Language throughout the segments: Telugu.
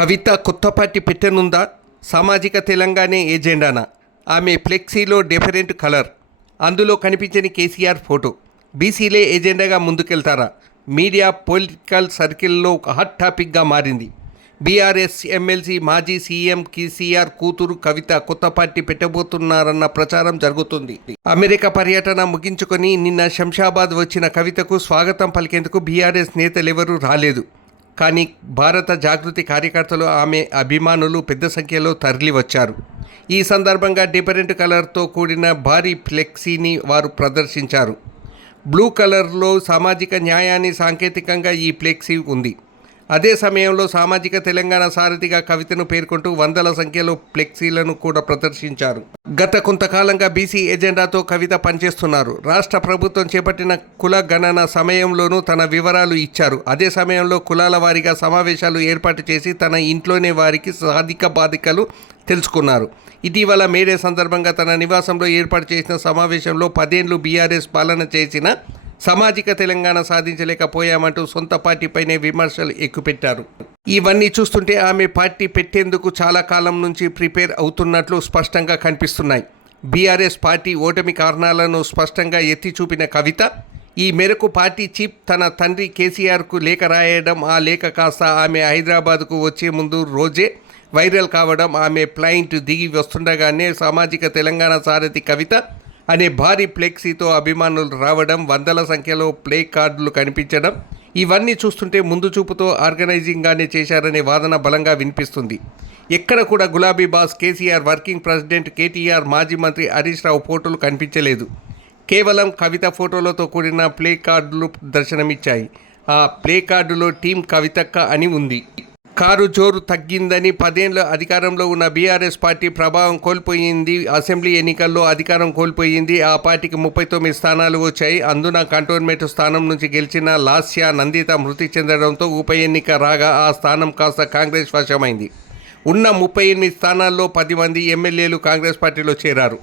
కవిత కొత్త పార్టీ పెట్టనుందా? సామాజిక తెలంగాణ ఎజెండానా? ఆమె ఫ్లెక్సీలో డిఫరెంట్ కలర్, అందులో కనిపించని కేసీఆర్ ఫోటో. బీసీలే ఎజెండాగా ముందుకెళ్తారా? మీడియా పొలిటికల్ సర్కిల్లో ఒక హాట్ టాపిక్గా మారింది. బీఆర్ఎస్ ఎమ్మెల్సీ మాజీ సీఎం కేసీఆర్ కూతురు కవిత కొత్త పార్టీ పెట్టబోతున్నారన్న ప్రచారం జరుగుతుంది. అమెరికా పర్యటన ముగించుకొని నిన్న శంషాబాద్ వచ్చిన కవితకు స్వాగతం పలికేందుకు బీఆర్ఎస్ నేతలెవరూ రాలేదు. కానీ భారత జాగృతి కార్యకర్తలు, ఆమె అభిమానులు పెద్ద సంఖ్యలో తరలివచ్చారు. ఈ సందర్భంగా డిఫరెంట్ కలర్తో కూడిన భారీ ఫ్లెక్సీని వారు ప్రదర్శించారు. బ్లూ కలర్లో సామాజిక న్యాయాన్ని సాంకేతికంగా ఈ ఫ్లెక్సీ ఉంది. అదే సమయంలో సామాజిక తెలంగాణ సారథిగా కవితను పేర్కొంటూ వందల సంఖ్యలో ఫ్లెక్సీలను కూడా ప్రదర్శించారు. గత కొంతకాలంగా బీసీ ఎజెండాతో కవిత పనిచేస్తున్నారు. రాష్ట్ర ప్రభుత్వం చేపట్టిన కుల గణన సమయంలోనూ తన వివరాలు ఇచ్చారు. అదే సమయంలో కులాల వారీగా సమావేశాలు ఏర్పాటు చేసి తన ఇంట్లోనే వారికి సాధిక బాధికలు తెలుసుకున్నారు. ఇటీవల మేడే సందర్భంగా తన నివాసంలో ఏర్పాటు చేసిన సమావేశంలో 10 ఏళ్లు బీఆర్ఎస్ పాలన చేసిన సామాజిక తెలంగాణ సాధించలేకపోయామంటూ సొంత పార్టీపైనే విమర్శలు ఎక్కుపెట్టారు. ఇవన్నీ చూస్తుంటే ఆమె పార్టీ పెట్టేందుకు చాలా కాలం నుంచి ప్రిపేర్ అవుతున్నట్లు స్పష్టంగా కనిపిస్తున్నాయి. బీఆర్ఎస్ పార్టీ ఓటమి కారణాలను స్పష్టంగా ఎత్తి చూపిన కవిత ఈ మేరకు పార్టీ చీఫ్ తన తండ్రి కేసీఆర్కు లేఖ రాయడం, ఆ లేఖ కాస్త ఆమె హైదరాబాద్కు వచ్చే ముందు రోజే వైరల్ కావడం, ఆమె ఫ్లైట్ దిగి వస్తుండగానే సామాజిక తెలంగాణ సారథి కవిత అనే భారీ ఫ్లెక్సీతో అభిమానులు రావడం, వందల సంఖ్యలో ప్లే కార్డులు కనిపించడం, ఇవన్నీ చూస్తుంటే ముందు చూపుతో ఆర్గనైజింగ్గానే చేశారనే వాదన బలంగా వినిపిస్తుంది. ఎక్కడ కూడా గులాబీ boss KCR, working president KTR, మాజీ మంత్రి హరీష్ రావు ఫోటోలు కనిపించలేదు. కేవలం కవిత ఫోటోలతో కూడిన ప్లే కార్డులు దర్శనమిచ్చాయి. ఆ ప్లే కార్డులో టీం కవితక్క అని ఉంది. కారు జోరు తగ్గిందని 10 ఏళ్ల అధికారంలో ఉన్న బీఆర్ఎస్ పార్టీ ప్రభావం కోల్పోయింది. అసెంబ్లీ ఎన్నికల్లో అధికారం కోల్పోయింది. ఆ పార్టీకి 39 స్థానాలు వచ్చాయి. అందున కంటోన్మెంట్ స్థానం నుంచి గెలిచిన లాస్య నందిత మృతి చెందడంతో ఉప ఎన్నిక రాగా ఆ స్థానం కాస్త కాంగ్రెస్ వశమైంది. ఉన్న 38 స్థానాల్లో 10 మంది ఎమ్మెల్యేలు కాంగ్రెస్ పార్టీలో చేరారు.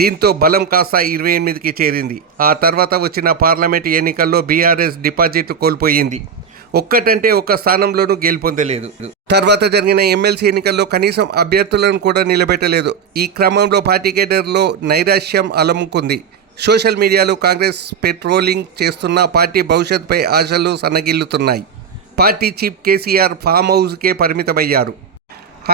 దీంతో బలం కాస్త 28కి చేరింది. ఆ తర్వాత వచ్చిన పార్లమెంటు ఎన్నికల్లో బీఆర్ఎస్ డిపాజిట్లు కోల్పోయింది. ఒక్కటంటే ఒక్క స్థానంలోనూ గెలుపొందలేదు. తర్వాత జరిగిన ఎమ్మెల్సీ ఎన్నికల్లో కనీసం అభ్యర్థులను కూడా నిలబెట్టలేదు. ఈ క్రమంలో పార్టీ కేడర్లో నైరాశ్యం అలముకుంది. సోషల్ మీడియాలో కాంగ్రెస్ పెట్రోలింగ్ చేస్తున్న పార్టీ భవిష్యత్తుపై ఆశలు సన్నగిల్లుతున్నాయి. పార్టీ చీఫ్ కేసీఆర్ ఫామ్ హౌస్కే పరిమితమయ్యారు.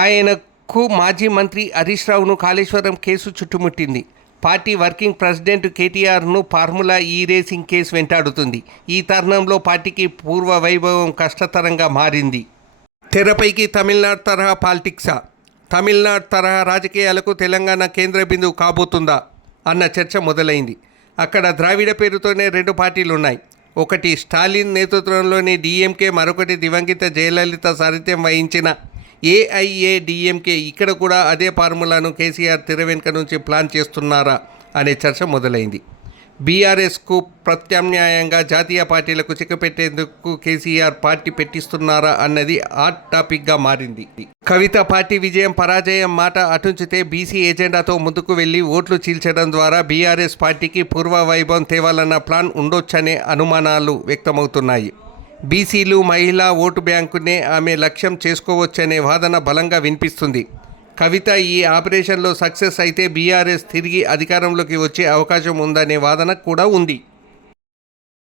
ఆయనకు మాజీ మంత్రి హరీష్ రావును కాళేశ్వరం కేసు చుట్టుముట్టింది. పార్టీ వర్కింగ్ ప్రెసిడెంట్ కేటీఆర్ను ఫార్ములా ఈ రేసింగ్ కేసు వెంటాడుతుంది. ఈ తరుణంలో పార్టీకి పూర్వ వైభవం కష్టతరంగా మారింది. తెరపైకి తమిళనాడు తరహా పాలిటిక్సా? తమిళనాడు తరహా రాజకీయాలకు తెలంగాణ కేంద్ర బిందువు కాబోతుందా అన్న చర్చ మొదలైంది. అక్కడ ద్రావిడ పేరుతోనే 2 పార్టీలున్నాయి. ఒకటి స్టాలిన్ నేతృత్వంలోని డీఎంకే, మరొకటి దివంగత జయలలిత సారథ్యం వహించిన ఏఐఏడీఎంకే. ఇక్కడ కూడా అదే ఫార్ములాను కేసీఆర్ తెర వెనుక నుంచి ప్లాన్ చేస్తున్నారా అనే చర్చ మొదలైంది. బీఆర్ఎస్కు ప్రత్యామ్నాయంగా జాతీయ పార్టీలకు చిక్కపెట్టేందుకు కేసీఆర్ పార్టీ పెట్టిస్తున్నారా అన్నది హాట్ టాపిక్గా మారింది. కవిత పార్టీ విజయం పరాజయం మాట అటుంచితే బీసీ ఎజెండాతో ముందుకు వెళ్లి ఓట్లు చీల్చడం ద్వారా బీఆర్ఎస్ పార్టీకి పూర్వ వైభవం తేవాలన్న ప్లాన్ ఉండొచ్చనే అనుమానాలు వ్యక్తమవుతున్నాయి. బీసీలు, మహిళా ఓటు బ్యాంకునే ఆమె లక్ష్యం చేసుకోవచ్చనే వాదన బలంగా వినిపిస్తుంది. కవిత ఈ ఆపరేషన్లో సక్సెస్ అయితే బీఆర్ఎస్ తిరిగి అధికారంలోకి వచ్చే అవకాశం ఉందనే వాదన కూడా ఉంది.